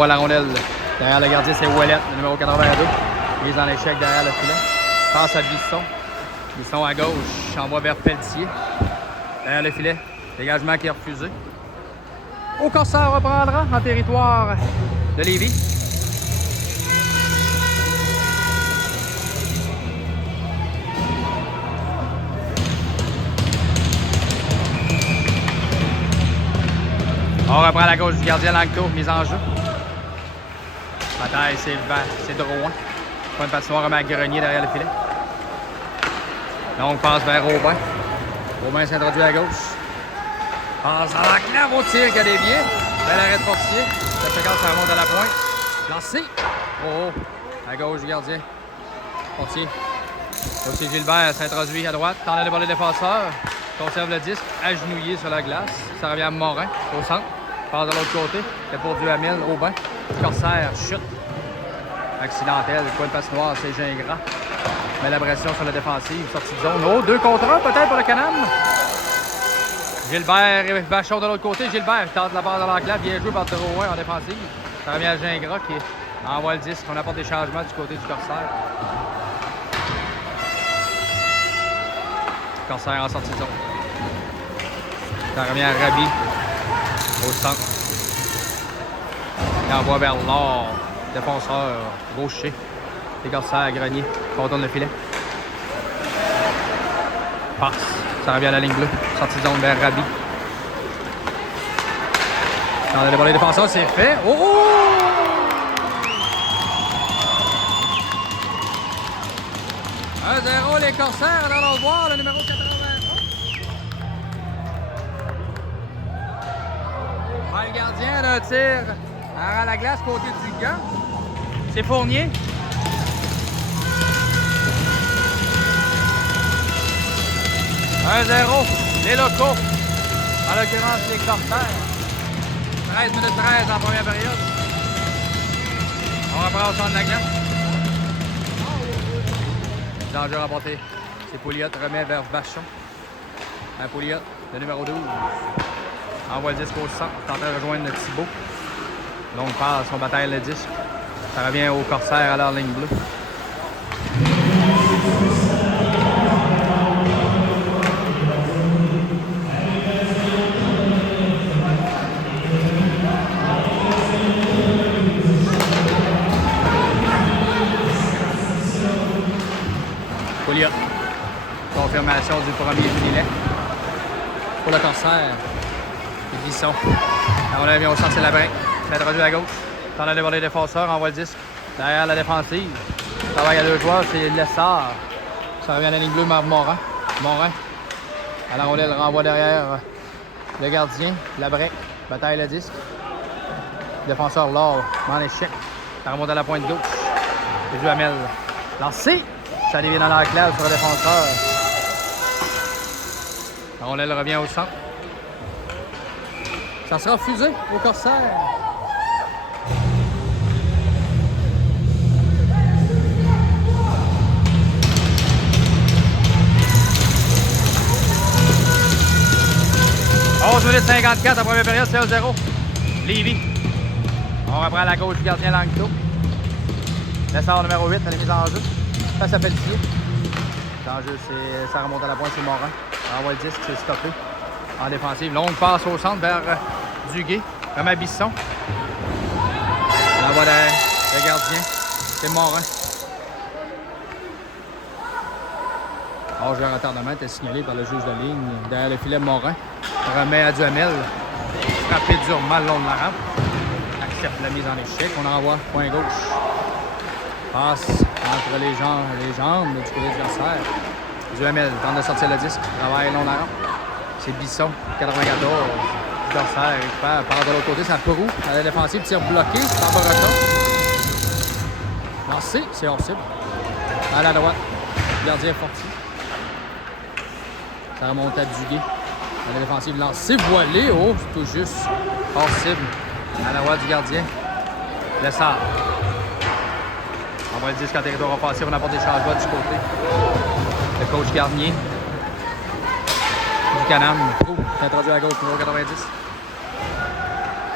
envoie la rondelle. Derrière le gardien, c'est Ouellet, le numéro 82. Mise en échec derrière le filet. Passe à Bisson. Bisson à gauche, envoie vers Pelletier. Derrière le filet, dégagement qui est refusé. Au Corsaire reprendra en territoire de Lévis. On reprend la gauche du gardien Langto, mise en jeu. Bataille, c'est Drouin. Point de patinoire remet à Grenier derrière le filet. Donc passe vers Aubin. Aubin s'introduit à gauche. Passe à la clave au tir qui a dévié. Bel arrêt de Fortier. La séquence, ça remonte à la pointe. Lancé. Oh, à gauche du gardien. Fortier. Aussi Gilbert s'introduit à droite. Tente de voler le défenseur. Conserve le disque. Agenouillé sur la glace. Ça revient à Morin au centre. Passe de l'autre côté. C'est pour Duhamel. Aubin. Corsaire chute. Accidentel. Point de patinoire, c'est Gingras. Met la pression sur la défensive. Sortie de zone. Oh, 2 contre 1 peut-être pour le Canam. Gilbert et Vachon de l'autre côté. Gilbert tente la barre de l'enclave. Bien joué par Drouin en défensive. Ça revient à Gingras qui envoie le disque. On apporte des changements du côté du Corsaire. Corsaire en sortie de zone. Ça revient à Rabi au centre. Il envoie vers l'or. Défenseur gaucher. Les Corsaires à Grenier. Contourne le filet. Passe. Ça revient à la ligne bleue. Sortie de zone vers Rabi. Dans le volet défenseur, c'est fait. Oh! 1-0 les Corsaires dans l'autre boire, le numéro 83. Le gardien d'un tir à la glace côté du gant. C'est Fournier. « 1-0, les locaux, en l'occurrence les Corsaires. 13 minutes 13 en première période. On reprend au centre de la glace. Danger remporté. C'est Pouliot, remet vers Vachon. Un Pouliot, le numéro 12. Envoie le disque au centre, tente de rejoindre Thibault. Longue passe, on bataille le disque. Ça revient au Corsaire à leur ligne bleue. Pouliot. Confirmation du premier filet. Pour le Corsaire. Bisson. On revient au centre, c'est la brique. Introduit à gauche. Tente d'aller voir les défenseurs, envoie le disque. Derrière la défensive. Travaille à 2 joueurs, c'est Lessard. Ça revient à la ligne bleue, Morin. Morin. À la rondelle, renvoie derrière le gardien. La brique. Bataille le disque. Défenseur Laure, en échec. Ça remonte à la pointe gauche. C'est Duhamel. Lancé. Ça dévie dans l'enclave sur le défenseur. La rondelle revient au centre. Ça sera refusé au Corsaire. « 11 minutes 54 en première période, c'est 1-0. Lévis. On reprend à la gauche du gardien Langto. Lessard numéro 8, elle est mise en jeu. Face à Pelletier. L'enjeu, ça remonte à la pointe, c'est Morin. On envoie le disque, c'est stoppé. En défensive. Longue passe au centre vers Duguay. Comme à Bisson. On envoie le gardien. C'est Morin. Hors-jeu en retardement était signalé par le juge de ligne. Derrière le filet, Morin. Remet à Duhamel. Frappé durement le long de la rampe. Accepte la mise en échec. On envoie point gauche. Passe entre les jambes du côté du Corsaire. Duhamel tente de sortir le disque. Travaille long de la rampe. C'est Bisson, 94. Du Corsaire récupère. Part de l'autre côté, c'est Perou. À la défensive, tir bloqué. C'est en Baraka. Lancé, c'est hors cible. À la droite, gardien Fortier. Ça remonte à Duguay. À la défensive, lancé, voilé. Oh, c'est tout juste. Hors cible. À la droite du gardien. Lessard. On va le disque en territoire offensif. On apporte des changements du côté. Le coach Garnier. Du Canam. Oh, c'est introduit à gauche, numéro 90.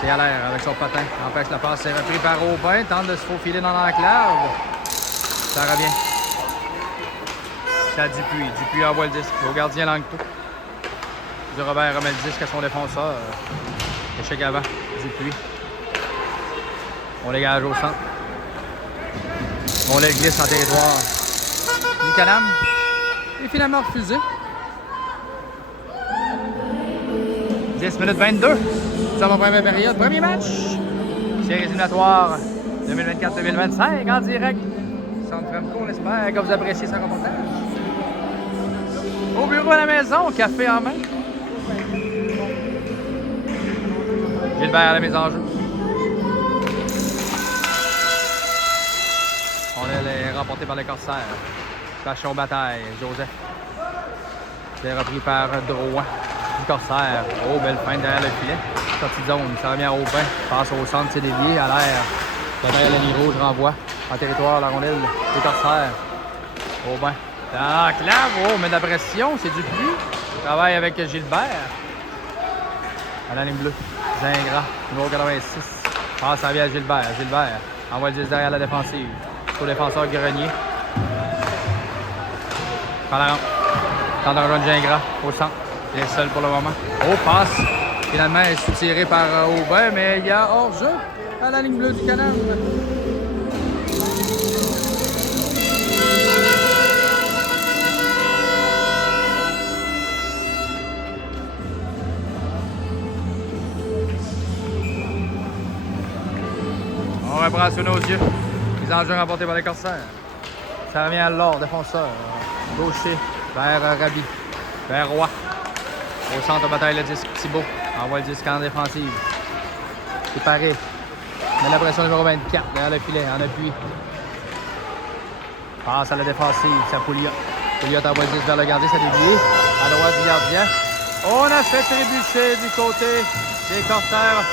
C'est à l'air avec son patin. Empêche la passe. C'est repris par Aubin. Tente de se faufiler dans l'enclave. Ça revient. C'est à Dupuis. Dupuis envoie le disque au gardien Langto. Robert remet le disque à son défenseur. Échec avant. Dupuis. On dégage au centre. On les glisse en territoire. Nicolas est finalement refusé. 10 minutes 22. C'est ma première période. Premier match. Séries éliminatoires 2024-2025 en direct. Centre Fremco, on espère que vous appréciez ce reportage. Au bureau à la maison, café en main. Gilbert à la mise en jeu. On est remporté par les Corsaires. Vachon bataille, Joseph. C'est repris par Drouin. Corsaire. Oh, belle feinte derrière le filet. Sortie de zone. Ça revient à Aubin. Passe au centre, c'est dévié. À l'air. Derrière la ligne rouge, renvoie. En territoire, la rondelle. Les Corsaires. Aubin. Dans l'enclave. Oh, mais de la pression. C'est Dupuis. Travaille avec Gilbert. À la ligne bleue. Gingras. Numéro 86. Passe, ça revient à Gilbert. Gilbert. Envoie le 10 derrière la défensive. Au défenseur Grenier. Par la rampe. Tente de rejoindre Gingras. Au centre. Il est seul pour le moment. Oh, passe. Finalement, il est soutiré par Aubin, mais il y a hors-jeu à la ligne bleue du Canam. On reprend sous nos yeux. Les enjeux remportés par les Corsaires. Ça revient à l'or, défenseur. Gaucher vers Rabi. Vers Roy. Au centre, bataille le disque. Thibault envoie le disque en défensive. C'est paré. Mais la pression numéro 24 derrière le filet, en appui. Passe à la défensive, c'est à Pouliot. Pouliot envoie le disque vers le gardien, ça dévié. À droite du gardien. On a fait trébucher du côté des Corsaires.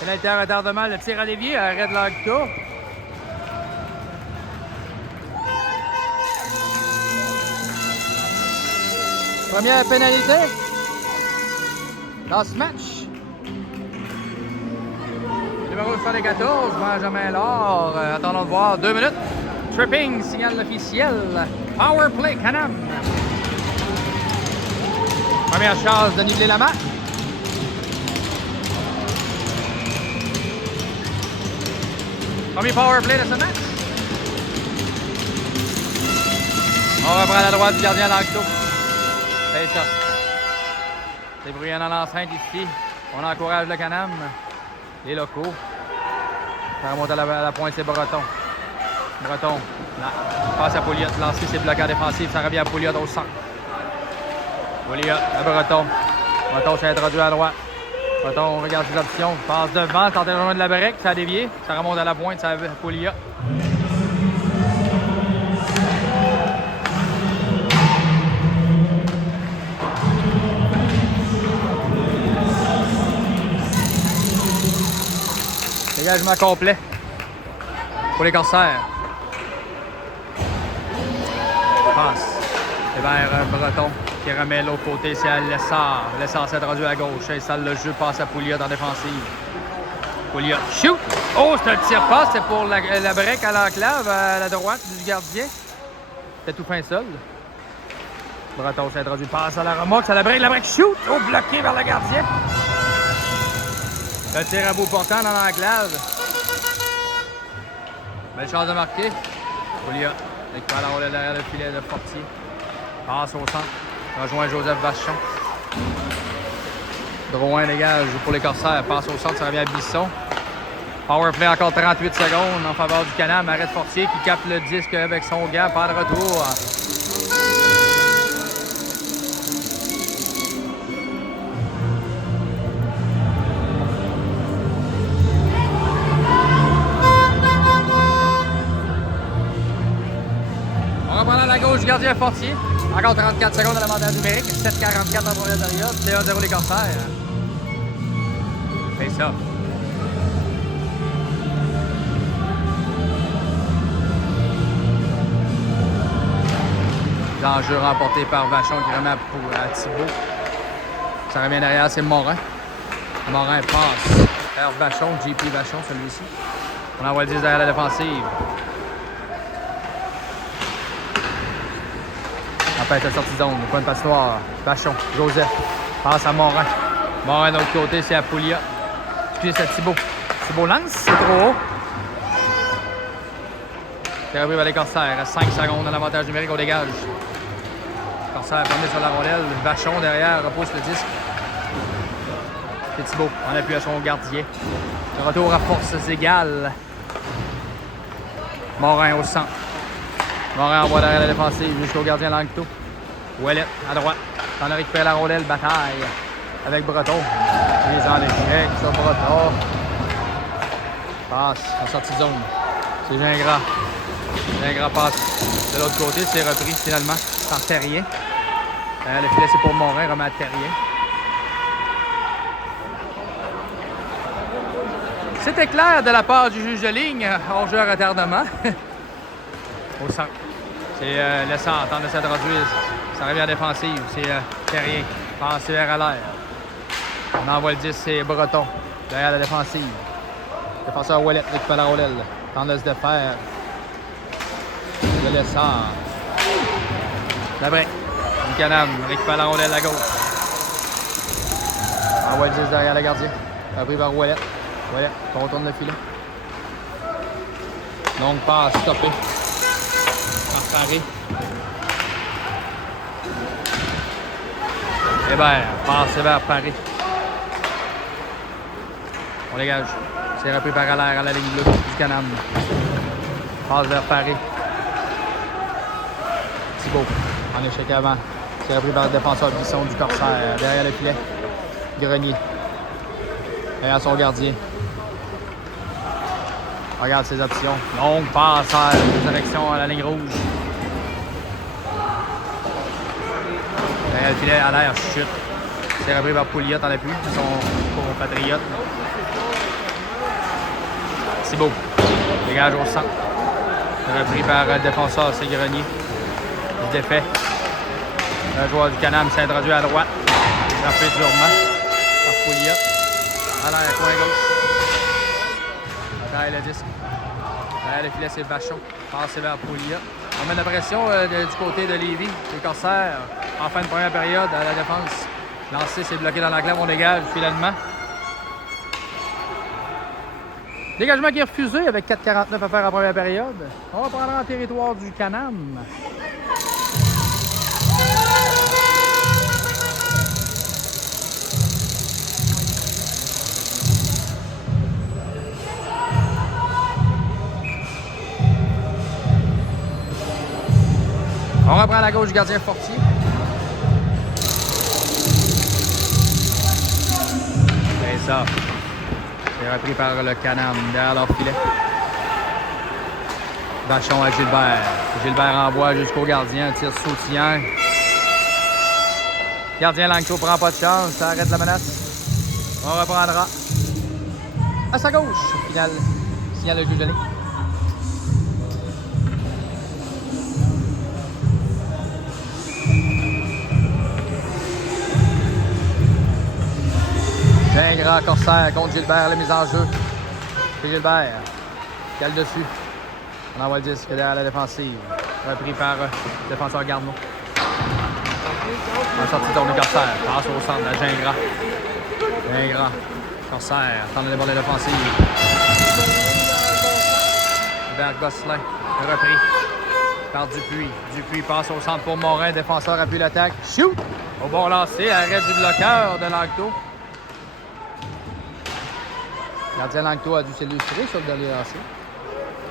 Pénalité à retardement, le tir à dévier, arrêt de l'Agto. Première pénalité dans ce match. Numéro 74, Benjamin Laure. Attendons de voir. 2 minutes. Tripping, signal officiel. Power play, Canam. Première chance de niveler la marque. Premier power play de ce match. On reprend à la droite du gardien Langto. C'est ça. C'est bruyant dans l'enceinte ici. On encourage le Canam. Les locaux. Ça remonte à la pointe, c'est Breton. Breton. Là. Passe à Pouliot. Lancer ses blocs en défensif. Ça revient à Pouliot au centre. Pouliot à Breton. Breton s'est introduit à droite. Breton, on regarde ses options. Passe devant. Tente de rejoindre la break. Ça a dévié. Ça remonte à la pointe. Ça va à Pouliot. Dégagement complet pour les Corsaires. Passe. C'est vers Breton qui remet l'autre côté. C'est à Lessard. Lessard s'est introduit à gauche. Il installe le jeu. Passe à Pouliot en défensive. Pouliot. Shoot! Oh, c'est un tir passe. C'est pour la break à l'enclave à la droite du gardien. C'était tout fin seul. Breton s'est introduit. Passe à la remorque. C'est à la break. La break. Shoot! Oh, bloqué vers le gardien. Le tir à bout portant dans l'enclave. Belle chance de marquer. Pouliot récupère la rondelle derrière le filet de Fortier. Passe au centre. Rejoint Joseph Vachon. Drouin dégage pour les Corsaires. Passe au centre, ça revient à Bisson. Power play encore 38 secondes en faveur du Canam. Arrête Fortier qui capte le disque avec son gant. Pas de retour. À la gauche du gardien Fortier. Encore 34 secondes à l'avantage numérique. 7,44 en première période. C'est 1-0 les Corsaires. C'est ça. L'enjeu remporté par Vachon qui remet à Thibault. Ça revient derrière, c'est Morin. Morin passe vers Vachon, JP Vachon, celui-ci. On envoie le 10 derrière la défensive. Après la sortie de zone, le point de patinoire. Vachon, Joseph, passe à Morin. Morin de l'autre côté, c'est à Pouliot. Puis c'est à Thibault. Thibault lance, c'est trop haut. C'est repris par les Corsaires. Reste 5 secondes dans l'avantage numérique, on dégage. Corsaire promet sur la rondelle. Vachon derrière, repousse le disque. C'est Thibault, en appui à son gardien. Le retour à forces égales. Morin au centre. Morin envoie derrière la défensive jusqu'au gardien Langto. Ouellet à droite. On a récupéré la rondelle, bataille avec Breton. Mise en échec sur Breton. Passe en sortie de zone. C'est Gingras. Gingras passe de l'autre côté. C'est repris finalement par Terrien. Le filet, c'est pour Morin, remet à Terrien. C'était clair de la part du juge de ligne, hors-jeu à retardement. Au centre. C'est le centre, tente de s'introduire. Ça revient à la défensive. C'est Terrien. Passé vers à l'air. On envoie le 10, c'est Breton. Derrière la défensive. Défenseur Ouellet récupère la rondelle. Tente de se défaire. Le laissant. La break. Canam récupère la rondelle à gauche. Envoie le 10 derrière le gardien. Repris par Ouellet. Ouellet contourne le filet. Longue passe stoppée. Par Paris. Hébert passe vers Paris. On dégage. C'est repris par Allaire à la ligne bleue du Canam. Passe vers Paris. Thibault en échec avant. C'est repris par le défenseur Bisson du Corsaire. Derrière le filet. Grenier. Derrière son gardien. Regarde ses options. Longue passe en direction à la ligne rouge. Derrière le filet, à l'air, chute. C'est repris par Pouliot en appui, son compatriote. Thibault. Dégage au centre. Repris par le défenseur, c'est Grenier. Il se défait. Le joueur du Canam s'introduit à droite. Frappé durement par Pouliot. À l'air, coin gauche. Derrière le disque. Derrière le filet, c'est Vachon. Passé vers Pouliot. On met la pression du côté de Lévis. Les Corsaires, en fin de première période, à la défense. Lancé, c'est bloqué dans l'enclave. On dégage finalement. Dégagement qui est refusé avec 4,49 à faire en première période. On va prendre en territoire du Canam. On reprend à la gauche du gardien Fortier. C'est ça. C'est repris par le Canam derrière leur filet. Vachon à Gilbert. Gilbert envoie jusqu'au gardien. Tire sautillant. Gardien Langto prend pas de chance. Ça arrête la menace. On reprendra à sa gauche. Final. Signal le juge de ligne. Gingras, Corsaire contre Gilbert, la mise en jeu. C'est Gilbert. Cale dessus. On envoie le disque derrière la défensive. Repris par le défenseur Garneau. En sortie de tournée Corsaire. Passe au centre de Gingras. Gingras. Corsaire. Tente de déborder l'offensive. Vers Gosselin. Repris par Dupuis. Dupuis passe au centre pour Morin. Défenseur appuie l'attaque. Shoot! Au bon lancer. Arrêt du bloqueur de Langto. Gardien Langto a dû s'illustrer sur le dernier lancer.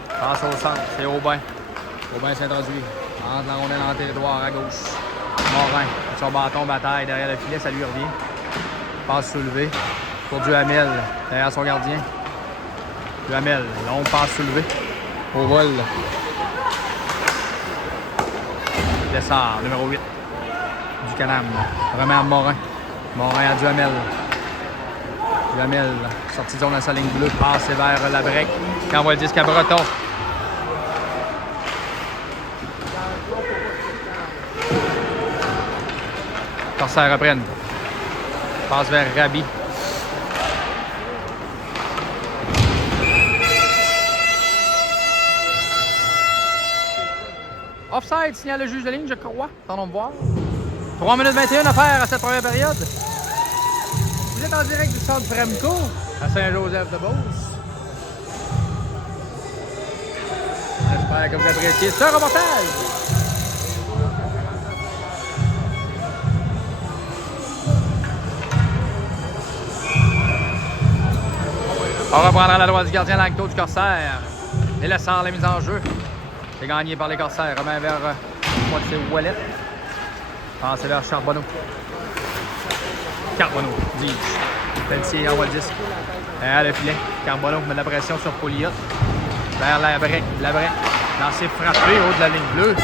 Passe au centre, c'est Aubin. Aubin s'introduit. Entre la rondelle en territoire à gauche. Morin, avec son bâton bataille derrière le filet, ça lui revient. Passe soulevée pour Duhamel, derrière son gardien. Duhamel, longue passe soulevée. Au vol. Dessart, numéro 8 du Canam. Remet à Morin. Morin à Duhamel. Duhamel, sortie de zone à sa ligne bleue, passe vers la break. Qui envoie le disque à Breton. Corsaire reprenne. Passe vers Rabi. Offside, signale le juge de ligne, je crois. Attendons de voir. 3 minutes 21 à faire à cette première période. Vous êtes en direct du centre Fremco à Saint-Joseph-de-Beauce. J'espère que vous appréciez ce reportage. On reprendra à la droite du gardien Langto du Corsaire. Et Lessard, la mise en jeu. C'est gagné par les Corsaires. Remet vers c'est Wallet. Passé vers Charbonneau. Carbonneau, dis-je. Pelletier envoie le disque. À le filet. Carbonneau met de la pression sur Pouliot. Vers Labrec. Labrec. Lancé frappé haut de la ligne bleue.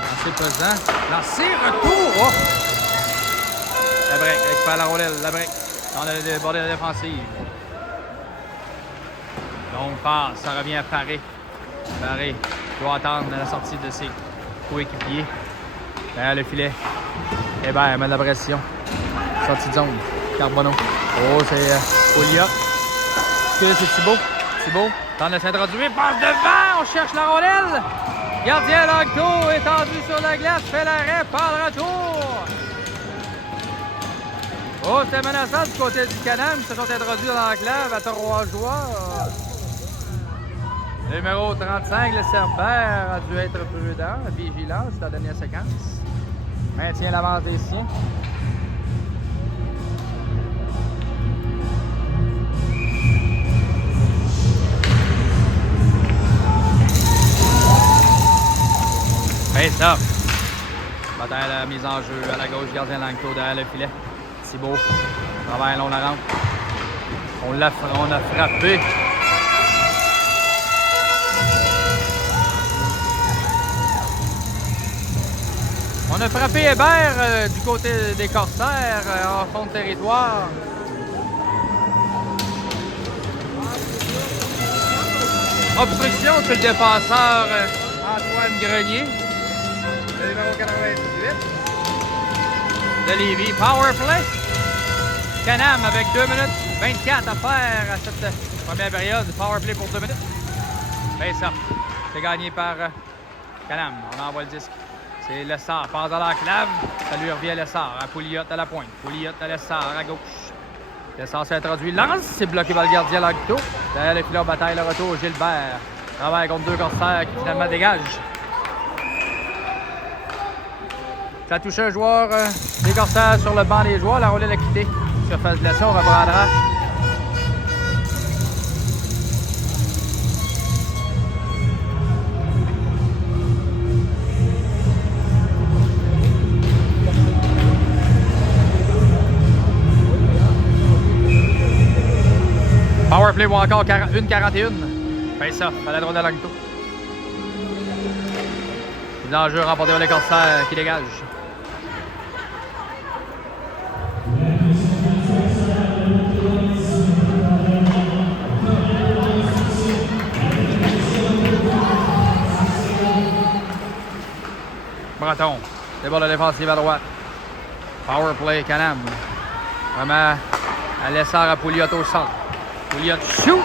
Lancé pesant. Lancé retour. Oh! Labrec récupère la rondelle. Labrec dans le bord de la défensive. Donc passe. Ça revient à Paré. Paré doit attendre la sortie de ses coéquipiers. Derrière le filet. Hébert met de la pression. Sortie de zone. Carbonneau. Oh, c'est Pouliot. C'est Thibault. Thibault tente de s'introduire. Passe devant. On cherche la rondelle. Gardien Langto étendu sur la glace. Fait l'arrêt. Par le retour. Oh, c'est menaçant du côté du Canam. Ils se sont introduits dans l'enclave à 3 joueurs. Numéro 35, le Cerbère, a dû être prudent, vigilant, c'est la dernière séquence. Maintient l'avance des siens. Face-off. Bataille la mise en jeu à la gauche, gardien Langto derrière le filet. Thibault, travail long la rampe. On a frappé. On a frappé Hébert du côté des Corsaires en fond de territoire. Obstruction sur le défenseur Antoine Grenier, le numéro 98 de Lévis. Power play. Canam avec 2 minutes 24 à faire à cette première période. Power play pour 2 minutes. Ben ça, c'est gagné par Canam. On envoie le disque. C'est Lessard, passe dans l'enclave. Ça lui revient Lessard. À Pouliot à la pointe. Pouliot à Lessard à gauche. Lessard s'est introduit. Lance. C'est bloqué par le gardien Langto. Derrière le filet en bataille, le retour. Gilbert. Travaille contre 2 Corsaires qui finalement dégagent. Ça touche un joueur des Corsaires sur le banc des joueurs. La rondelle a quitté. Surface glacée, on reprendra. Powerplay ou encore 1-41. Face ça, à la droite de Langto. L'enjeu remporté par les Corsaires qui dégage. Breton, débord de défensive à droite. Powerplay, Canam. Vraiment à Lessard à Pouliot au centre. Pouliot shoot!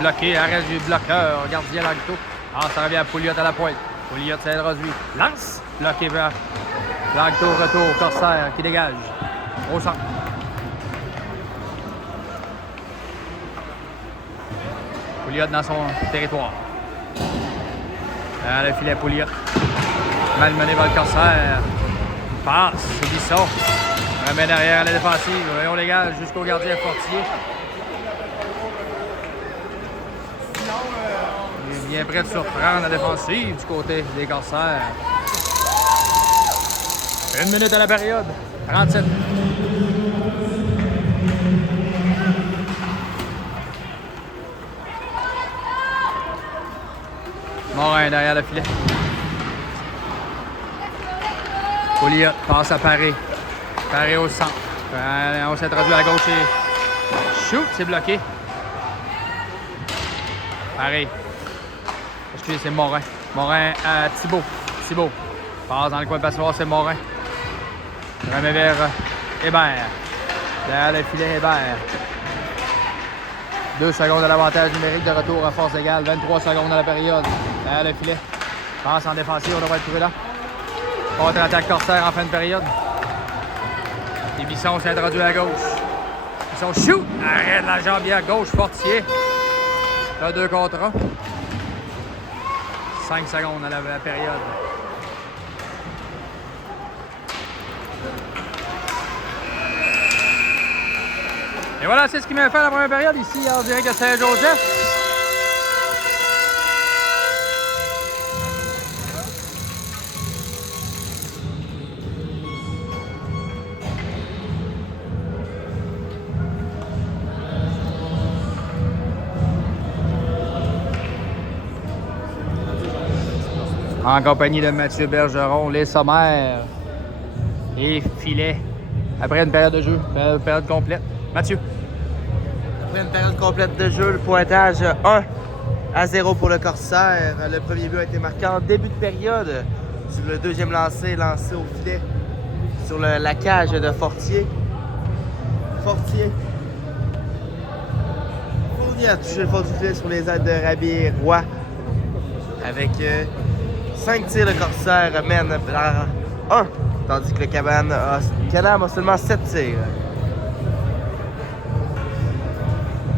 Bloqué, arrêt du bloqueur, gardien Langto. Ah, ça revient à Pouliot à la pointe. Pouliot s'est introduit. Lance! Bloqué vers Langto, retour, Corsaire qui dégage. Au centre. Pouliot dans son territoire. À le filet, Pouliot. Malmené par le Corsaire. Passe, c'est Bisson. Remet derrière à la défensive. On dégage jusqu'au gardien Fortier. Il est bien prêt de surprendre la défensive du côté des Corsaires. 1 minute à la période. 37. Morin derrière le filet. Pouliot passe à Paré. Paré au centre. On s'introduit à gauche et shoot, c'est bloqué. Paré. Excusez, c'est Morin. Morin à Thibault. Thibault. Passe dans le coin de passoire, c'est Morin. Remet vers Hébert. Derrière le filet, Hébert. 2 secondes de l'avantage numérique de retour à force égale. 23 secondes à la période. Derrière le filet. Passe en défensive, on devrait être trouvé là. Contre-attaque Corsaire en fin de période. Les Bissons s'introduisent à gauche. Bisson shoot! Arrête la jambière gauche, Fortier. Là, 2 contre 1. 5 secondes à la période. Et voilà, c'est ce qui m'a fait la première période ici en direct de Saint-Joseph. En compagnie de Mathieu Bergeron, les sommaires et filets. Après une période de jeu, période complète. Mathieu. Après une période complète de jeu, le pointage 1-0 pour le Corsaire. Le premier but a été marqué en début de période. Sur le deuxième lancé au filet sur la cage de Fortier. Fournier a touché le fond du filet sur les aides de Rabi et Roy. Avec 5 tirs, le Corsaire mène par 1, tandis que le Can-Am a seulement 7 tirs.